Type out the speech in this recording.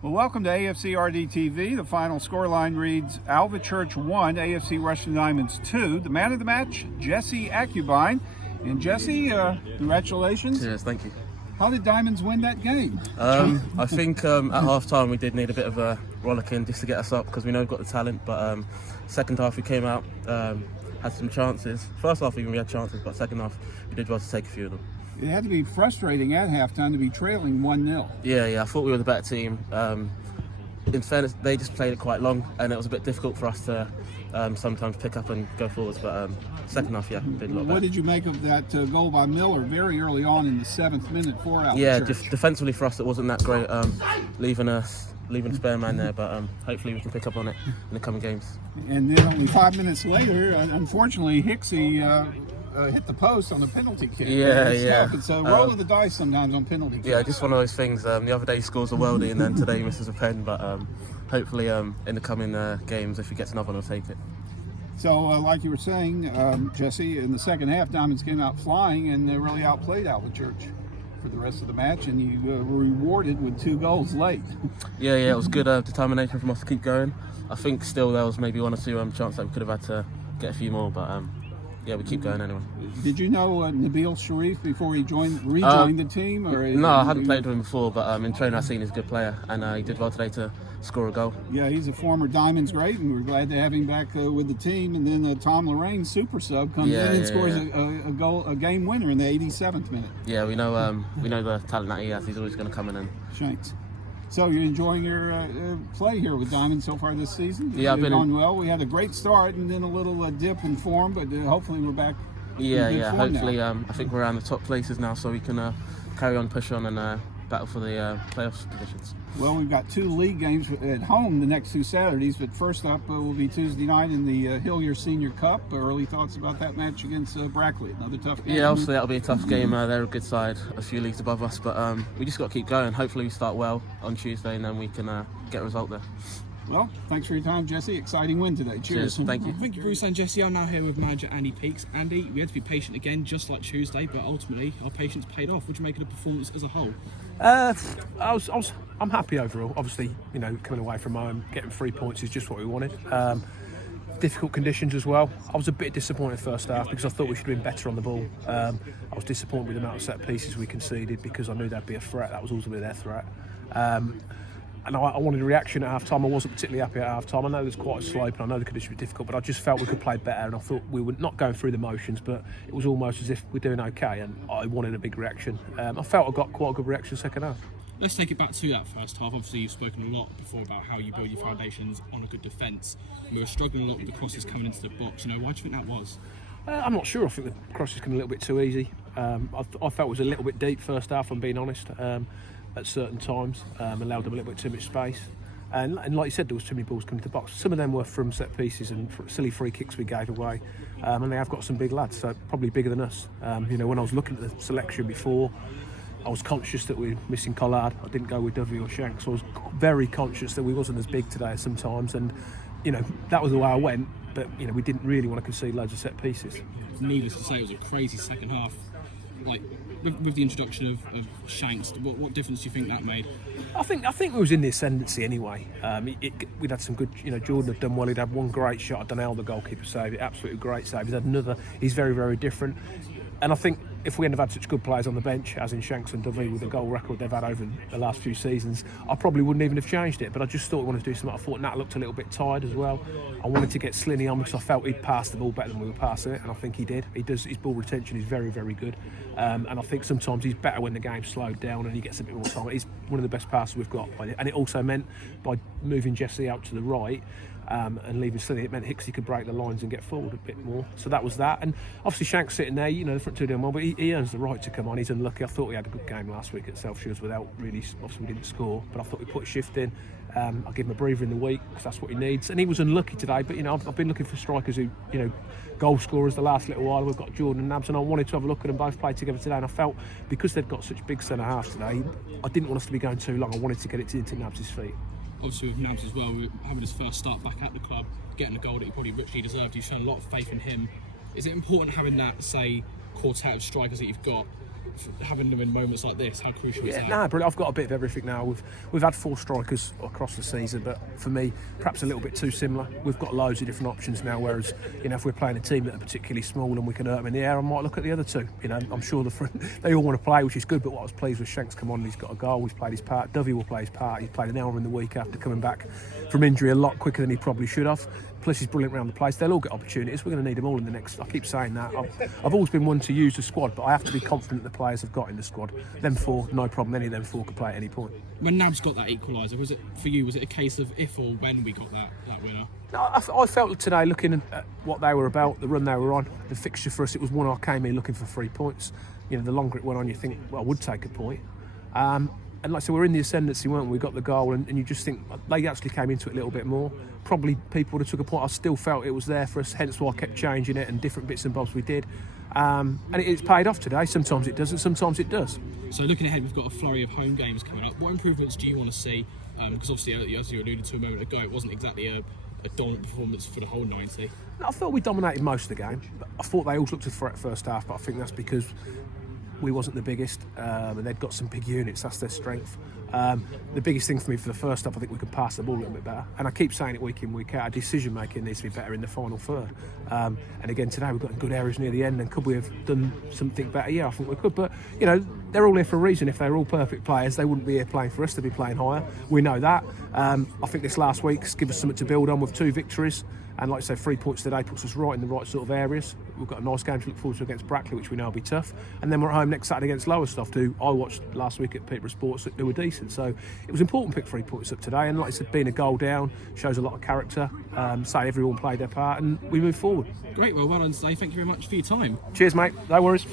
Well, welcome to AFCRDTV. The final scoreline reads Alvechurch 1, AFC Rushden Diamonds 2. The man of the match, Jesse Akubuine. And Jesse, congratulations. Cheers, thank you. How did Diamonds win that game? I think at half-time we did need a bit of a rollicking just to get us up because we know we've got the talent, but second half we came out, had some chances. First half even we had chances, but second half we did well to take a few of them. It had to be frustrating at halftime to be trailing 1-0. Yeah, I thought we were the better team. In fairness, they just played it quite long and it was a bit difficult for us to sometimes pick up and go forwards, but second half, yeah, did a lot better. What did you make of that goal by Miller very early on in the 7th minute for Alvechurch? Yeah, defensively for us it wasn't that great, leaving a spare man there, but hopefully we can pick up on it in the coming games. And then only 5 minutes later, unfortunately, Hicksy hit the post on a penalty kick. Yeah. It's a roll of the dice sometimes on penalty kicks. Yeah, just one of those things. The other day he scores a worldie and then today he misses a pen, but hopefully in the coming games, if he gets another one, he'll take it. So, like you were saying, Jesse, in the second half, Diamonds came out flying and they really outplayed Alvechurch for the rest of the match, and you were rewarded with 2 goals late. Yeah, it was good determination from us to keep going. I think still there was maybe 1 or 2 chances that we could have had to get a few more, but yeah, we keep going anyway. Did you know Nabil Sharif before he rejoined the team? Or no, I hadn't played with him before, but in training I've seen he's a good player, and he did well today to score a goal. Yeah, he's a former Diamonds great, and we're glad to have him back with the team. And then Tom Lorraine, super sub, comes in and scores a goal, a game winner in the 87th minute. Yeah, we know the talent that he has. He's always going to come in and Shanks. So you're enjoying your play here with Diamonds so far this season? Yeah, I've been going well. We had a great start and then a little dip in form, but hopefully we're back. Yeah. Hopefully, I think we're around the top places now, so we can carry on, push on, and battle for the playoffs positions. Well, we've got 2 league games at home the next 2 Saturdays, but first up will be Tuesday night in the Hillier Senior Cup. Early thoughts about that match against Brackley? Another tough game. Yeah, obviously that'll be a tough game. They're a good side, a few leagues above us, but we just got to keep going. Hopefully we start well on Tuesday and then we can get a result there. Well, thanks for your time, Jesse. Exciting win today. Cheers. Thank you. Thank you, Bruce and Jesse. I'm now here with manager Andy Peaks. Andy, we had to be patient again, just like Tuesday, but ultimately our patience paid off. What do you make of the performance as a whole? I'm happy overall. Obviously, coming away from home, getting 3 points is just what we wanted. Difficult conditions as well. I was a bit disappointed first half because I thought we should have been better on the ball. I was disappointed with the amount of set pieces we conceded because I knew there'd be a threat. That was always their threat. And I wanted a reaction at half-time. I wasn't particularly happy at half-time. I know there's quite a slope and I know the conditions were difficult, but I just felt we could play better and I thought we were not going through the motions, but it was almost as if we're doing okay and I wanted a big reaction. I felt I got quite a good reaction second half. Let's take it back to that first half. Obviously, you've spoken a lot before about how you build your foundations on a good defence. We were struggling a lot with the crosses coming into the box. Why do you think that was? I'm not sure. I think the crosses came a little bit too easy. I felt it was a little bit deep first half, I'm being honest, at certain times. Allowed them a little bit too much space. And like you said, there was too many balls coming to the box. Some of them were from set pieces and silly free kicks we gave away. And they have got some big lads, so probably bigger than us. When I was looking at the selection before, I was conscious that we were missing Collard. I didn't go with Dovey or Shanks. So I was very conscious that we wasn't as big today as sometimes. And, that was the way I went. But, we didn't really want to concede loads of set pieces. Needless to say, it was a crazy second half. With the introduction of Shanks, what difference do you think that made? I think we was in the ascendancy anyway. We'd had some good, Jordan had done well. He'd had one great shot. Donnell, the goalkeeper, saved it. Absolutely great save. He's had another. He's very, very different. And I think if we hadn't have had such good players on the bench, as in Shanks and Dovey, with the goal record they've had over the last few seasons, I probably wouldn't even have changed it. But I just thought we wanted to do something. I thought Nat looked a little bit tired as well. I wanted to get Slinny on because I felt he'd passed the ball better than we were passing it, and I think he did. His ball retention is very, very good. And I think sometimes he's better when the game's slowed down and he gets a bit more time. He's one of the best passers we've got. And it also meant by moving Jesse out to the right, and leaving Slinny, it meant Hicksy could break the lines and get forward a bit more. So that was that. And obviously Shanks sitting there, the front two doing well, but he earns the right to come on. He's unlucky. I thought we had a good game last week at South Shields without really, obviously we didn't score, but I thought we put a shift in. I'll give him a breather in the week because that's what he needs. And he was unlucky today, but I've been looking for strikers who, goal scorers the last little while. We've got Jordan and Nabs, and I wanted to have a look at them both play together today. And I felt because they've got such big centre halves today, I didn't want us to be going too long. I wanted to get it into Nabs' feet. Obviously with Nabs as well, having his first start back at the club, getting a goal that he probably richly deserved. You've shown a lot of faith in him. Is it important having that, say, quartet of strikers that you've got having them in moments like this, how crucial is that? No, brilliant. I've got a bit of everything now. We've had 4 strikers across the season, but for me, perhaps a little bit too similar. We've got loads of different options now. Whereas, if we're playing a team that are particularly small and we can hurt them in the air, I might look at the other 2. I'm sure they all want to play, which is good. But what I was pleased with, Shanks come on, he's got a goal. He's played his part. Dovey will play his part. He's played an hour in the week after coming back from injury a lot quicker than he probably should have. Plus, he's brilliant around the place. They'll all get opportunities. We're going to need them all in the next. I keep saying that. I've always been one to use the squad, but I have to be confident the players have got in the squad. Them 4, no problem. Any of them 4 could play at any point. When Nabs got that equaliser, was it a case of if or when we got that winner? No, I felt today, looking at what they were about, the run they were on, the fixture for us, it was one I came here looking for 3 points. The longer it went on, you think, well, I would take a point. And like I said, we're in the ascendancy, weren't we? We got the goal, and you just think they actually came into it a little bit more. Probably people would have took a point. I still felt it was there for us, hence why I kept changing it and different bits and bobs we did. And it's paid off today. Sometimes it doesn't, sometimes it does. So looking ahead, we've got a flurry of home games coming up. What improvements do you want to see? Because obviously, as you alluded to a moment ago, it wasn't exactly a dominant performance for the whole 90. I thought we dominated most of the game. I thought they all looked a threat first half, but I think that's because we wasn't the biggest, and they'd got some big units. That's their strength. The biggest thing for me for the first half, I think we could pass the ball a little bit better. And I keep saying it week in, week out, our decision making needs to be better in the final third. And again today we've got good areas near the end, and could we have done something better? Yeah, I think we could. But they're all here for a reason. If they were all perfect players, they wouldn't be here playing for us. They'd be playing higher. We know that. I think this last week's given us something to build on with 2 victories. And like I say, 3 points today puts us right in the right sort of areas. We've got a nice game to look forward to against Brackley, which we know will be tough. And then we're at home next Saturday against Lowestoft, who I watched last week at Peterborough Sports, who were decent. So it was important to pick 3 points up today. And like I said, being a goal down shows a lot of character. Say everyone played their part and we move forward. Great, well done today. Thank you very much for your time. Cheers, mate. No worries.